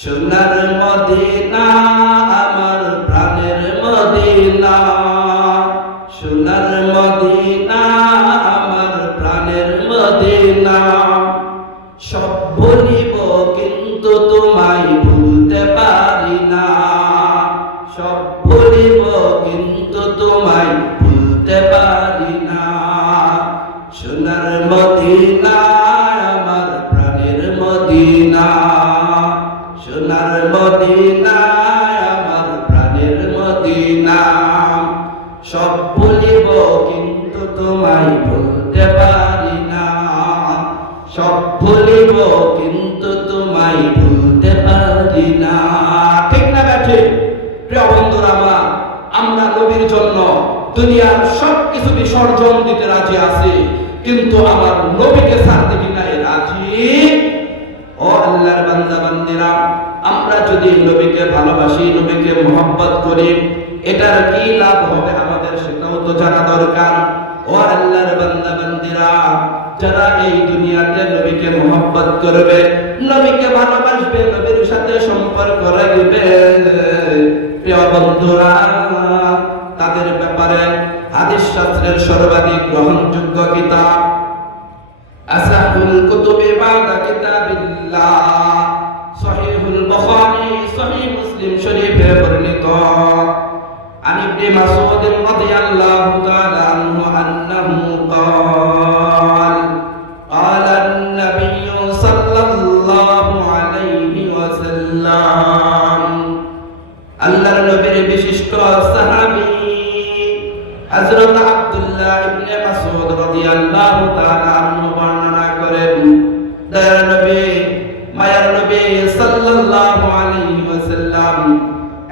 সোনার মদিনা আমার প্রাণের মদিনা। সোনার মদিনা আমার প্রাণের মদিনা। সব বলিব কিন্তু তোমায় ভুলিব, কিন্তু তোমায় ভুলতে পারি না। ঠিক না ব্যাঠে? প্রিয় বন্ধুরা আমার নবীর জন্য দুনিয়ার সব কিছু বিসর্জন দিতে রাজি আছি, কিন্তু আমার নবীকে ছাড়তে কিনা রাজি? যদি নবীকে ভালোবাসি, নবীকে মোহাম্মত করি, এটার কি লাভ হবে আমাদের সেটাও তো জানা দরকার। ও আল্লাহর বান্দা, বান্দিরা, যারা এই দুনিয়াতে নবীকে মোহাম্মত করবে, নবীকে ভালোবাসবে, নবীর সাথে সম্পর্ক রাখবে। প্রিয় বন্ধুরা, তাদের ব্যাপারে হাদিস শাস্ত্রের সর্বাধিক গ্রহণযোগ্য কিতাব। আসাহুল কুতুবে বাদা কিতাবিল্লাহ। সহিহুল বুখারী সহিহ মুসলিম শরীফে বর্ণিত عن ابن مسعود رضي الله تعالى عنه أنه قال قال النبي صلى الله عليه وسلم আল্লাহর নবীর বিশিষ্ট সাহাবী হযরত আব্দুল্লাহ ইবনে মাসউদ রাদিয়াল্লাহু তাআলা আনহু বর্ণনা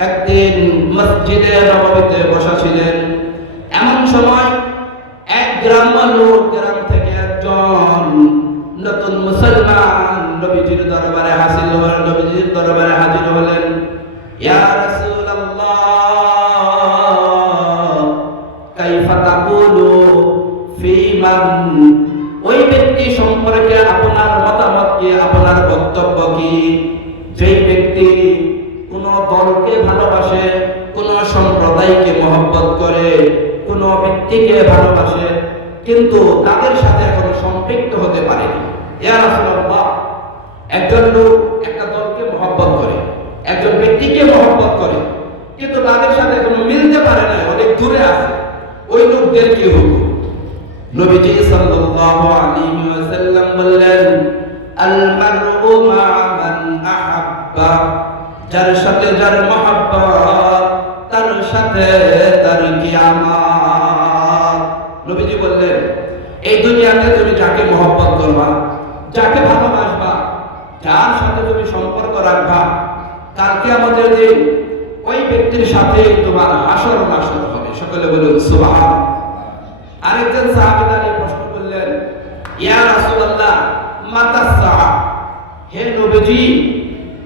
একদিন মসজিদে নববীতে বসা ছিলেন এমন সময় এক গ্রাম লোক গ্রাম থেকে একজন নতুন মুসলমান নবীজির দরবারে হাসিল হলেন, নবীজির দরবারে হাজির হলেন। ইয়া কোন ব্যক্তিকে ভালোবাসে, কিন্তু তাদের সাথে এখনও সম্পৃক্ত হতে পারেনি। একজন লোক একটা দলকে মহব্বত করে, একজন ব্যক্তিকে মহব্বত করে, কিন্তু তাদের সাথে এখনও মিলতে পারে না অনেক দূরে আছে। ওই লোকদের কি হতো নবীজি সাল্লাল্লাহু আলাইহি ওয়াসাল্লাম বললেন আল মারউ মা মান আহাব্বা যার সাথে যার মহব্বত, তার সাথে তার কিয়ামত। নবীজি বললেন, এই দুনিয়াতে তুমি যাকে মহব্বত করবা, যাকে ভালোবাসবা, যার সাথে তুমি সম্পর্ক রাখবা কালকে আমাদের দিন ওই ব্যক্তির সাথে তোমার হাসর নাসর হবে। সকলে বলুন সুবহান আরেকজন সাহাবী দাঁড়িয়ে প্রশ্ন করলেন, ইয়া রাসূলুল্লাহ, মাতা সাআ হে নবীজি,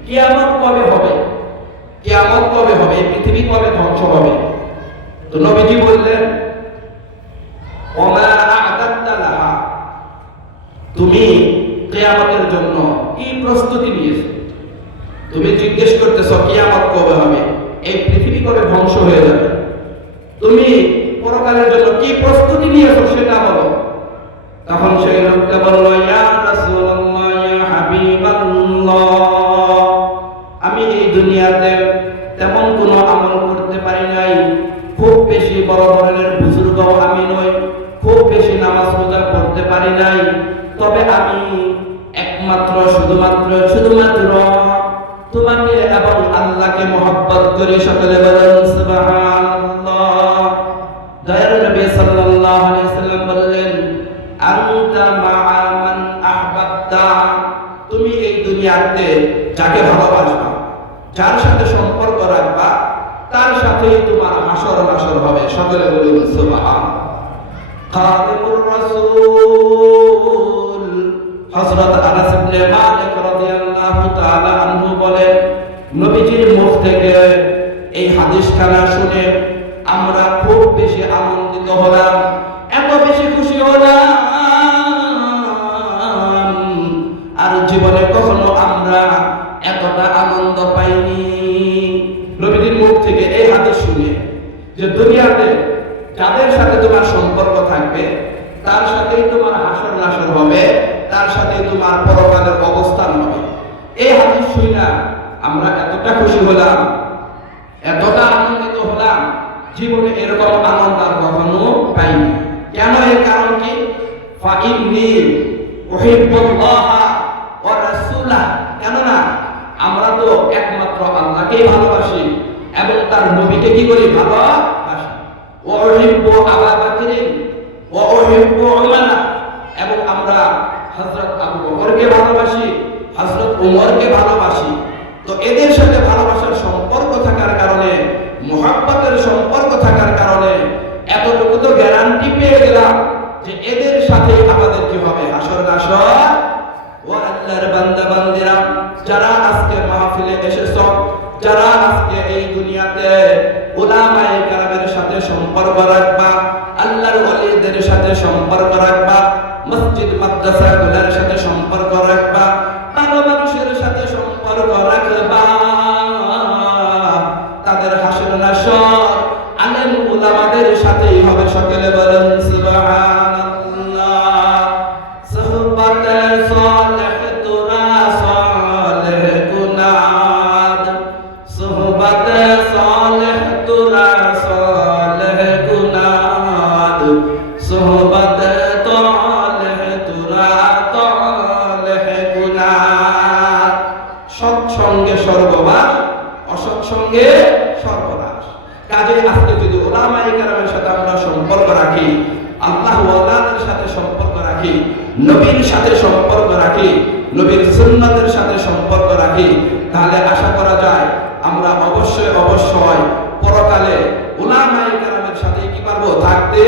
কিয়ামত কবে হবে? কিয়ামত কবে হবে? পৃথিবী কবে ধ্বংস হবে? তো নবীজি বললেন ওমা আ'দাত্তা লাহা তুমি কিয়ামতের জন্য কি প্রস্তুতি নিয়েছো তুমি জিজ্ঞেস করতেছো কিয়ামত কবে হবে? এই পৃথিবী কবে ধ্বংস হয়ে যাবে? তুমি পরকালের জন্য কি প্রস্তুতি নিয়েছো সেটা বলো। তখন সেই লোকটা বলল, ইয়া রাসূলুল্লাহ, ইয়া হাবিবাল্লাহ, আমি এই দুনিয়াতে তেমন কোনো আমল করতে পারি নাই। খুব বেশি বড় ধরনের বুজুর্গ আমি নই। খুব বেশি নামাজ রোজা পড়তে পারি নাই। তবে আমি একমাত্র, শুধুমাত্র শুধুমাত্র তোমাকে এবং আল্লাহকে মহব্বত করে সকলে বলেন, সুবহানাল্লাহ। নবী সাল্লাল্লাহু আলাইহি সাল্লাম বললেন, আনতা মা'a মান আহবাবতা। তুমি এই দুনিয়াতে যাকে যার সাথে সম্পর্ক রাখবা, তার সাথেই তোমার হাসর হবে। সকলে বলুন সুবহান রাসূল হযরত আনাস ইবনে মালিক রাদিয়াল্লাহু তাআলা আনহু হাদিসখানা শুনে আমরা খুব বেশি আনন্দিত হলাম, এত বেশি খুশি হলাম। আর জীবনে কখনো আমরা এতটা আনন্দ পাইনি। নবীদের মুখ থেকে এই হাদিস শুনে যে দুনিয়াতে যাদের সাথে তোমার সম্পর্ক থাকবে, তার সাথেই তোমার হাসর নাসর হবে, তার সাথেই তোমার পরকালের অবস্থান হবে। এই হাদিস শুইনা আমরা এতটা খুশি হলাম, এতটা জীবনে এরকম আনন্দ আর কখনো পাইনি। কেন? এর কারণ কি? ফাইন্নি উহিব্বুল্লাহ ওয়া রাসূলাহ। কেননা, আমরা তো একমাত্র আল্লাহকেই ভালোবাসি এবং তার নবীকে কি করি? ভালোবাসি। ওয়া উহিব্বু আবু বকরিন, ওয়া এবং আমরা হযরত আবু বকরকে ভালোবাসি, হযরত উমরকে ভালোবাসি। তো এদের সাথে ভালোবাসার যারা আজকে এই দুনিয়াতে উলামায়ে কেরামের সাথে সম্পর্ক রাখবা, আল্লাহর ওলিদের সাথে সম্পর্ক রাখবা, মসজিদ, মাদ্রাসাগুলোর সাথে সম্পর্ক রাখবা, ভালো মানুষের সাথে সম্পর্ক রাখি, নবীর সাথে সম্পর্ক রাখি, নবীর সুন্নাতের সাথে সম্পর্ক রাখি। তাহলে আশা করা যায় আমরা অবশ্যই অবশ্যই পরকালে ওলামাই কারামের সাথে কি পারব? থাকতে